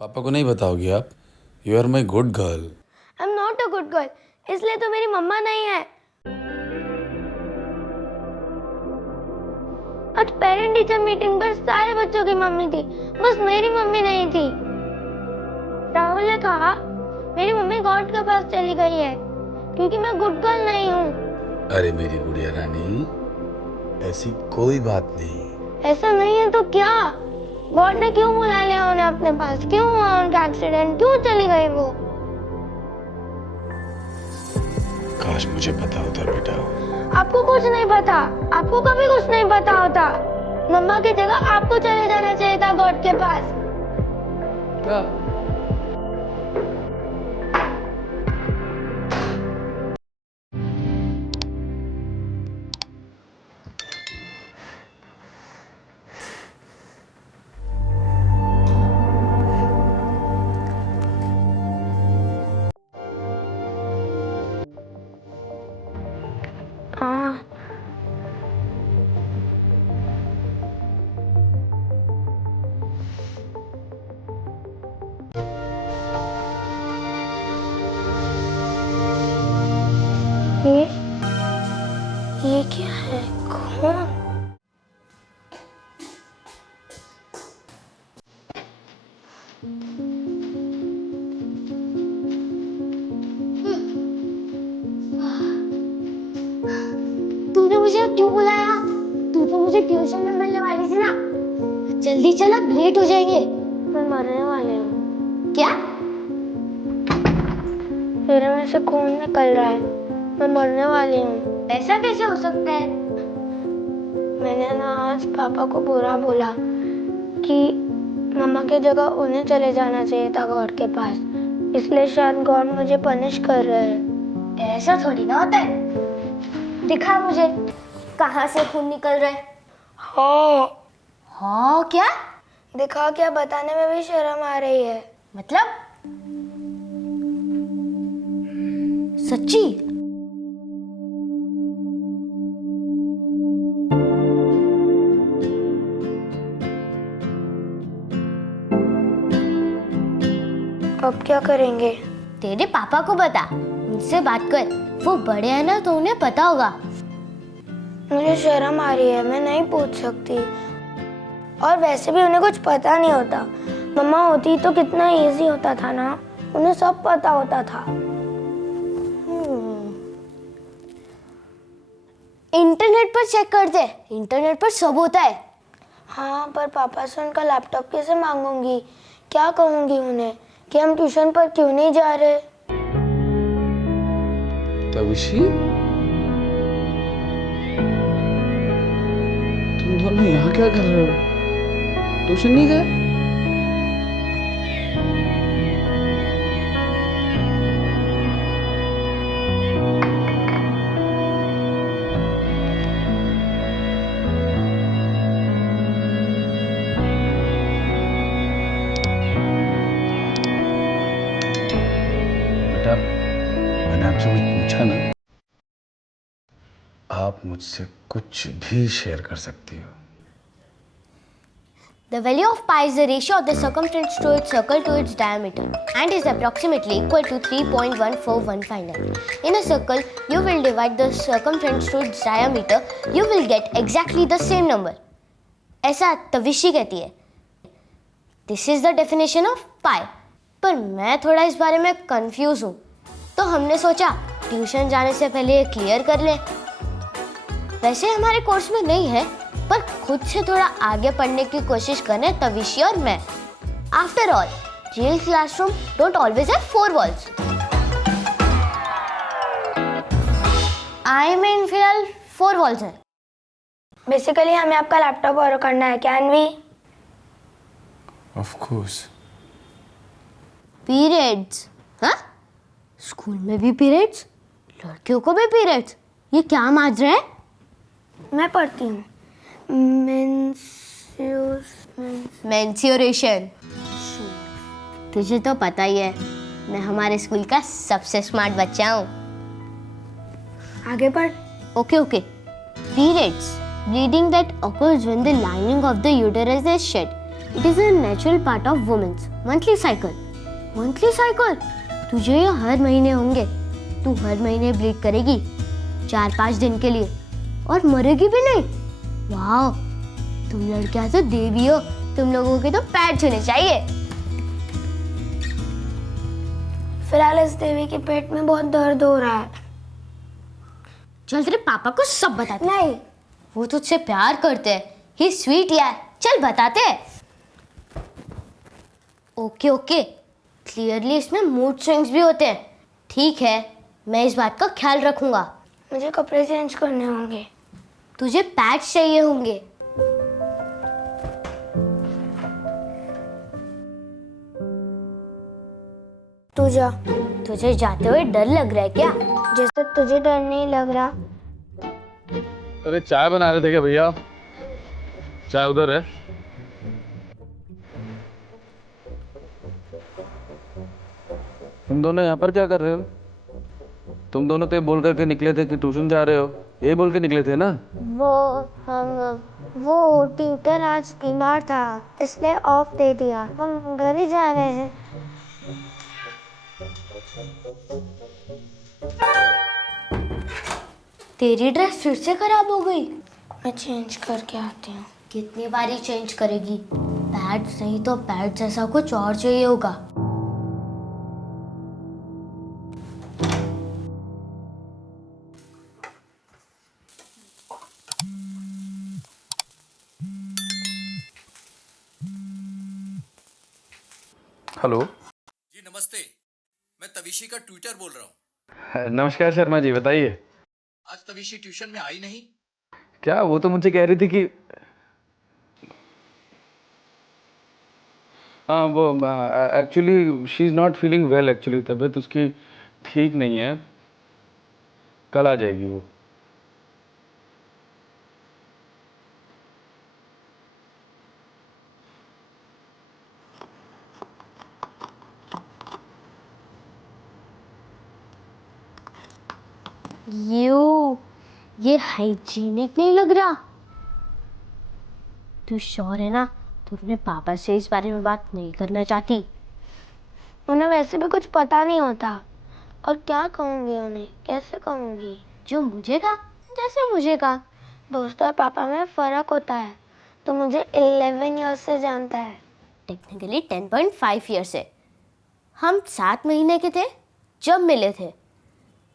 पापा को नहीं बताओगी आप? You are my good girl. I am not a good girl, इसलिए तो मेरी मम्मा नहीं है। आज पेरेंट टीचर मीटिंग पर सारे बच्चों की मम्मी थी, बस मेरी मम्मी नहीं थी। राहुल ने कहा मेरी मम्मी गॉड के पास चली गई है क्योंकि मैं गुड गर्ल नहीं हूँ। अरे मेरी गुड़िया रानी, ऐसी कोई बात नहीं। ऐसा नहीं है तो क्या? गॉड ने क्यों बुला लिया उन्हें अपने पास? क्यों हुआ उनका एक्सीडेंट? क्यों चली गई वो? काश मुझे पता होता बेटा। आपको कुछ नहीं पता, आपको कभी कुछ नहीं पता होता। मम्मा की जगह आपको चले जाना चाहिए था गॉड के पास। क्या? हाँ, ये क्या है? कौन? तूने मुझे क्यों बुलाया? तू तो मुझे ट्यूशन में मिलने वाली थी ना। जल्दी चला, लेट हो जाएंगे। मैं मरने वाली हूँ। क्या? मेरे में से खून निकल रहा है, मैं मरने वाली हूँ। ऐसा कैसे हो सकता है? मैंने ना आज पापा को बुरा बोला कि मम्मा की जगह उन्हें चले जाना चाहिए था गॉड के पास, इसलिए शायद गॉड मुझे पनिश कर रहे हैं। ऐसा थोड़ी ना होता है। दिखा मुझे कहाँ से खून निकल रहा है। हाँ क्या? दिखा क्या? बताने में भी शर्म आ रही है। मतलब? सच्ची? अब क्या करेंगे? तेरे पापा को बता, उनसे बात कर। वो बड़े हैं ना, तो उन्हें पता होगा। मुझे शर्म आ रही है, मैं नहीं पूछ सकती। और वैसे भी उन्हें कुछ पता नहीं होता। मम्मा होती तो कितना इजी होता था ना, उन्हें सब पता होता था। इंटरनेट पर चेक कर दे, इंटरनेट पर सब होता है। हाँ, पर पापा से उनका लैपटॉप कैसे मांगूंगी? क्या कहूंगी उन्हें कि हम ट्यूशन पर क्यों नहीं जा रहे? तविशी, तुम दोनों यहाँ क्या कर रहे हो? ट्यूशन नहीं गए? बेटा, मैंने आपसे कुछ पूछा ना? आप मुझसे कुछ भी शेयर कर सकती हो। The value of pi is the ratio of the circumference to its circle to its diameter and is approximately equal to 3.1415. In a circle, you will divide the circumference to its diameter, you will get exactly the same number. ऐसा तविशी कहती है. This is the definition of pi. पर मैं थोड़ा इस बारे में confuse हूँ, तो हमने सोचा ट्यूशन जाने से पहले ये क्लियर कर लें. वैसे हमारे कोर्स में नहीं है, पर खुद से थोड़ा आगे पढ़ने की कोशिश करें तविशी और मैं. After all, real classroom don't always have 4 walls. I mean फिलहाल 4 वॉल्स हैं. बेसिकली हमें आपका लैपटॉप ऑर्डर करना है, can we? Of course. Periods? हाँ, स्कूल में भी पीरियड्स, लड़कियों को भी पीरियड्स. ये क्या माजरा है? मैं पढ़ती हूँ. मेंस्योरेशन. तुझे तो पता ही है, मैं हमारे स्कूल का सबसे स्मार्ट बच्चा हूँ. आगे बढ़. Okay. Periods, bleeding that occurs when the lining of the uterus is shed. It is a natural part of women's. Monthly cycle. Monthly cycle? तुझे ये हर महीने होंगे। तू हर महीने ब्लीड करेगी 4-5 दिन के लिए और मरेगी भी नहीं। वाह, तुम लड़कियां तो देवी हो। तुम लोगों के तो पैर छूने चाहिए। फिलहाल इस देवी के पेट में बहुत दर्द हो रहा है। चल तेरे पापा को सब बताते। नहीं, वो तुझसे प्यार करते हैं। ही स्वीट यार, चल बताते हैं। ओके ओके, क्लियरली इसमें मूड स्विंग्स भी होते हैं। ठीक है, मैं इस बात का ख्याल रखूंगा। मुझे कपड़े चेंज करने होंगे। तुझे पैड्स चाहिए होंगे। तू जा। तुझे जाते हुए डर लग रहा है क्या? जैसे तुझे डर नहीं लग रहा। अरे चाय बना रहे थे क्या भैया? चाय उधर है। तुम दोनों यहाँ पर क्या कर रहे हो? तुम दोनों तो ये बोल करके निकले थे कि ट्यूशन जा रहे हो। ये बोल के निकले थे ना? वो ट्यूटर आज बीमार था, इसलिए ऑफ दे दिया। हम घर ही जा रहे हैं। तेरी ड्रेस फिर से खराब हो गई। मैं चेंज करके आती हूँ। कितनी बारी चेंज करेगी? पैड्स नहीं तो पैड जैसा कुछ और चाहिए होगा। हेलो जी नमस्ते, मैं तविशी का ट्विटर बोल रहा हूँ। नमस्कार शर्मा जी, बताइए। आज तविशी ट्यूशन में आई नहीं। क्या? वो तो मुझे कह रही थी कि हाँ, वो actually she is not feeling well. Actually तबीयत उसकी ठीक नहीं है। कल आ जाएगी वो। ये हाइजीनिक नहीं लग रहा। तू श्योर है ना तू अपने पापा से इस बारे में बात नहीं करना चाहती? उन्हें वैसे भी कुछ पता नहीं होता। और क्या कहूँगी उन्हें, कैसे कहूँगी? जो मुझे कहा, जैसे मुझे कहा। दोस्तों और पापा में फ़र्क होता है। तो मुझे 11 ईयर्स से जानता है। टेक्निकली 10.5 ईयर से। हम 7 महीने के थे जब मिले थे।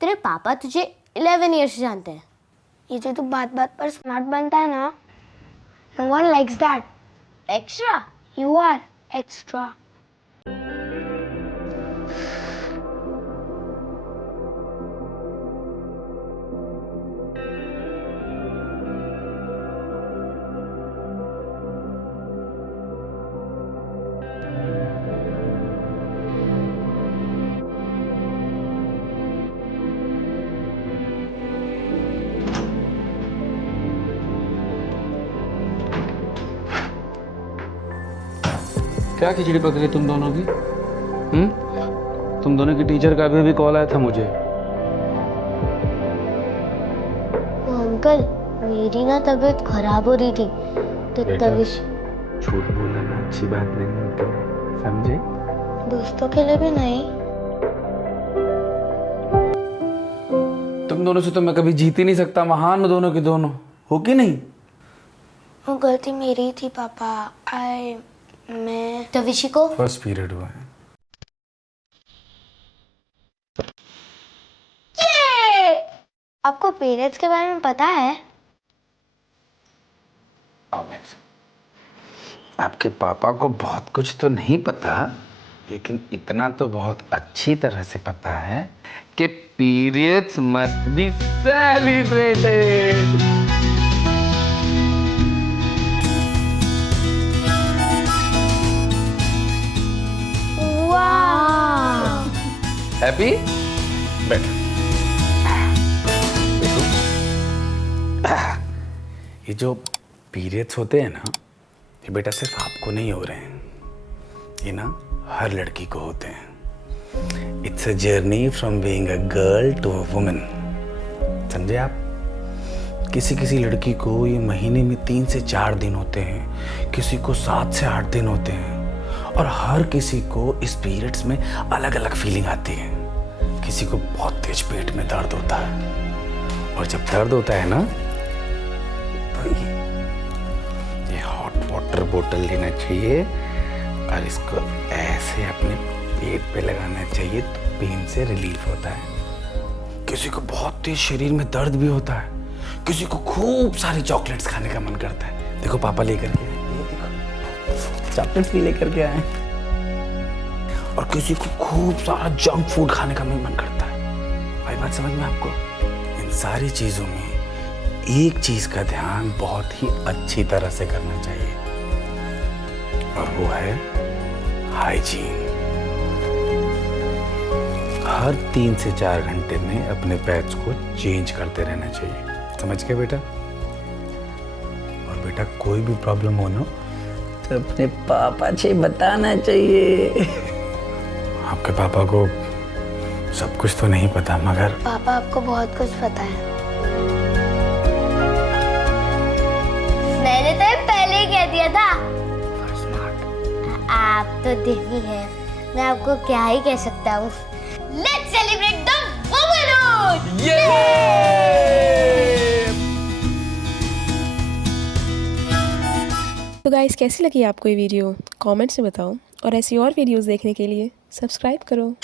तेरे पापा तुझे 11 ईयर से जानते हैं। ये जो तू बात बात पर स्मार्ट बनता है ना, no one likes that. Extra? You are extra. क्या खिचड़ी पक रही तुम दोनों की? तुम दोनों की टीचर का अभी कॉल आया था मुझे। अंकल, मेरी ना तबीयत खराब हो रही थी तो तविश। झूठ बोलना अच्छी बात नहीं होती, समझे? दोस्तों के लिए भी नहीं। तुम दोनों से तो मैं कभी जीत ही नहीं सकता। महान हो दोनों की दोनों, हो कि नहीं? वो गलती मेरी थी पापा। मैं तविशी को फर्स्ट पीरियड हुआ है। आपको पीरियड्स के बारे में पता है? आपके पापा को बहुत कुछ तो नहीं पता, लेकिन इतना तो बहुत अच्छी तरह से पता है कि periods must be celebrated. Happy? बैठ। ये जो पीरियड्स होते हैं ना, ये बेटा सिर्फ आपको नहीं हो रहे हैं, ये ना हर लड़की को होते हैं। It's a journey from being a girl to a woman. समझे आप? किसी किसी लड़की को ये महीने में 3 से 4 दिन होते हैं, किसी को 7 से 8 दिन होते हैं, और हर किसी को इस पीरियड्स में अलग अलग फीलिंग आती है। किसी को बहुत तेज पेट में दर्द होता है, और जब दर्द होता है ना तो ये हॉट वाटर बोतल लेना चाहिए और इसको ऐसे अपने पेट पे लगाना चाहिए, तो पेन से रिलीफ होता है। किसी को बहुत तेज शरीर में दर्द भी होता है, किसी को खूब सारी चॉकलेट्स खाने का मन करता है। देखो पापा लेकर के आए, ये देखो चॉकलेट्स भी लेकर के आए। और किसी को खूब सारा जंक फूड खाने का भी मन करता है। भाई बात समझ में आपको? इन सारी चीजों में एक चीज का ध्यान बहुत ही अच्छी तरह से करना चाहिए, और वो है हाइजीन। हर 3 से 4 घंटे में अपने पैड्स को चेंज करते रहना चाहिए। समझ गए बेटा? और बेटा कोई भी प्रॉब्लम हो ना तो अपने पापा से बताना चाहिए। आपके पापा को सब कुछ तो नहीं पता, मगर पापा आपको बहुत कुछ पता है। मैंने तो पहले ही कह दिया था। आप तो देवी हैं, मैं आपको क्या ही कह सकता हूँ। Let's celebrate the womanhood! तो गाइस, कैसी लगी आपको ये वीडियो? कमेंट्स में बताओ, और ऐसी और वीडियोस देखने के लिए सब्सक्राइब करो।